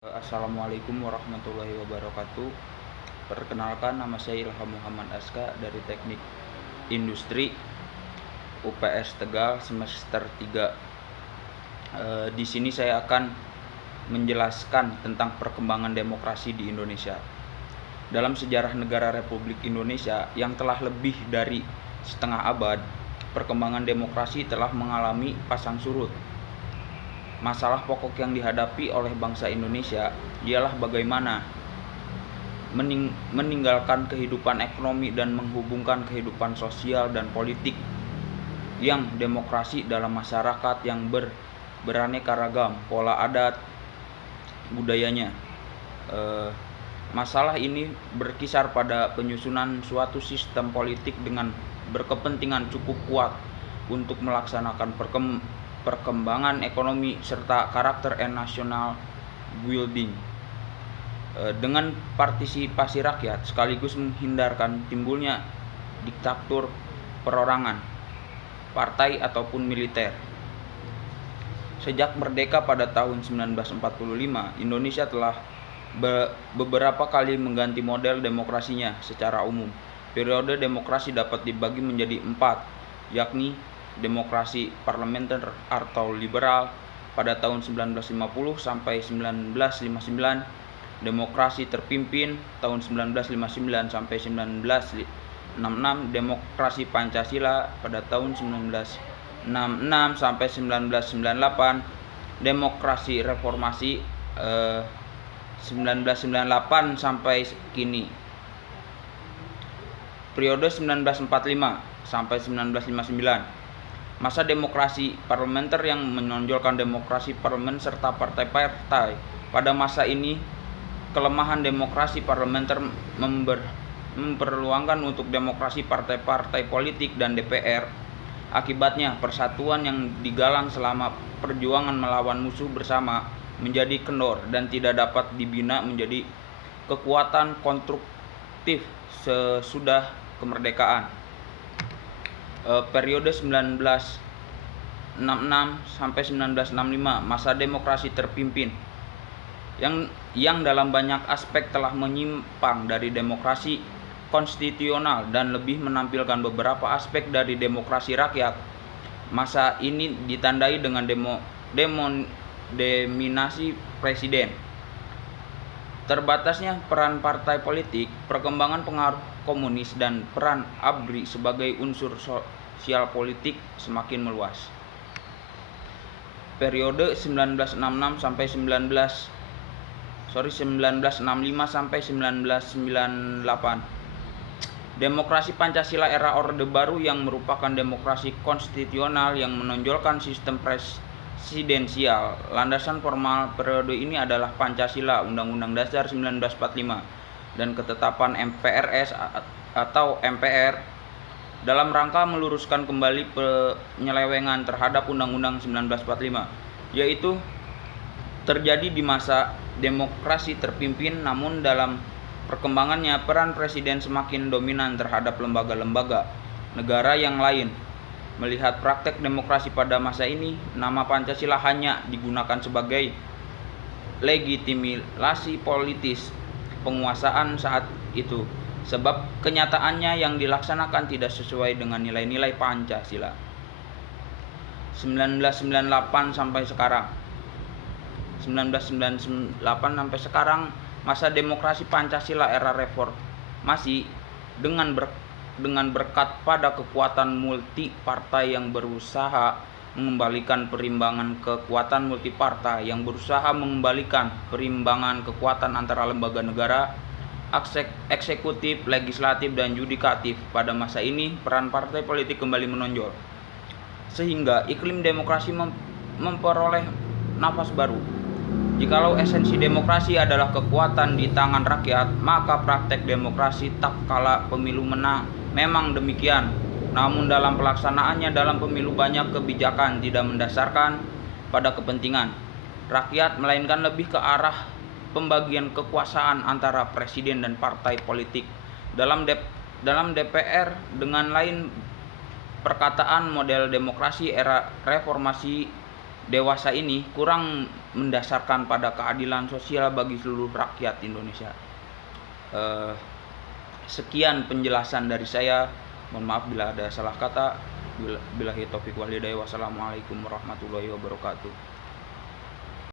Assalamualaikum warahmatullahi wabarakatuh. Perkenalkan, nama saya Ilham Muhammad Aska dari Teknik Industri UPS Tegal semester 3. Di sini saya akan menjelaskan tentang perkembangan demokrasi di Indonesia. Dalam sejarah negara Republik Indonesia yang telah lebih dari setengah abad, perkembangan demokrasi telah mengalami pasang surut. Masalah pokok yang dihadapi oleh bangsa Indonesia ialah bagaimana meninggalkan kehidupan ekonomi dan menghubungkan kehidupan sosial dan politik yang demokrasi dalam masyarakat yang beraneka ragam pola adat budayanya. Masalah ini berkisar pada penyusunan suatu sistem politik dengan berkepentingan cukup kuat untuk melaksanakan perkembangan ekonomi serta karakter national building dengan partisipasi rakyat sekaligus menghindarkan timbulnya diktator perorangan, partai ataupun militer. Sejak merdeka pada tahun 1945, Indonesia telah beberapa kali mengganti model demokrasinya secara umum. Periode demokrasi dapat dibagi menjadi 4, yakni demokrasi parlementer atau liberal pada tahun 1950 sampai 1959, demokrasi terpimpin tahun 1959 sampai 1966, demokrasi Pancasila pada tahun 1966 sampai 1998, demokrasi reformasi 1998 sampai kini. Periode 1945 sampai 1959. Masa demokrasi parlementer yang menonjolkan demokrasi parlemen serta partai-partai. Pada masa ini, kelemahan demokrasi parlementer memperluangkan untuk demokrasi partai-partai politik dan DPR. Akibatnya, persatuan yang digalang selama perjuangan melawan musuh bersama menjadi kendor dan tidak dapat dibina menjadi kekuatan konstruktif sesudah kemerdekaan. Periode 1966 sampai 1965, masa demokrasi terpimpin yang dalam banyak aspek telah menyimpang dari demokrasi konstitusional dan lebih menampilkan beberapa aspek dari demokrasi rakyat. Masa ini ditandai dengan dominasi presiden, terbatasnya peran partai politik, perkembangan pengaruh komunis, dan peran ABRI sebagai unsur sosial politik semakin meluas. Periode 1965 sampai 1998. Demokrasi Pancasila era Orde Baru yang merupakan demokrasi konstitusional yang menonjolkan sistem presidensial. Landasan formal periode ini adalah Pancasila, Undang-Undang Dasar 1945, dan ketetapan MPRS atau MPR dalam rangka meluruskan kembali penyelewengan terhadap Undang-Undang 1945, yaitu terjadi di masa demokrasi terpimpin. Namun dalam perkembangannya peran presiden semakin dominan terhadap lembaga-lembaga negara yang lain. Melihat praktek demokrasi pada masa ini, nama Pancasila hanya digunakan sebagai legitimasi politis penguasaan saat itu, sebab kenyataannya yang dilaksanakan tidak sesuai dengan nilai-nilai Pancasila. 1998 sampai sekarang. 1998 sampai sekarang, masa demokrasi Pancasila era reformasi dengan berkat pada kekuatan multi partai yang berusaha mengembalikan perimbangan kekuatan multipartai, yang berusaha mengembalikan perimbangan kekuatan antara lembaga negara, eksekutif, legislatif, dan yudikatif. Pada masa ini, peran partai politik kembali menonjol, sehingga iklim demokrasi memperoleh nafas baru. Jikalau esensi demokrasi adalah kekuatan di tangan rakyat, maka praktek demokrasi tak kala pemilu menang memang demikian. Namun dalam pelaksanaannya dalam pemilu banyak kebijakan tidak mendasarkan pada kepentingan rakyat, melainkan lebih ke arah pembagian kekuasaan antara presiden dan partai politik. Dalam DPR, dengan lain perkataan, model demokrasi era reformasi dewasa ini kurang mendasarkan pada keadilan sosial bagi seluruh rakyat Indonesia. Sekian penjelasan dari saya. Mohon maaf bila ada salah kata. Billahi taufiq wal hidayah. Wassalamualaikum warahmatullahi wabarakatuh.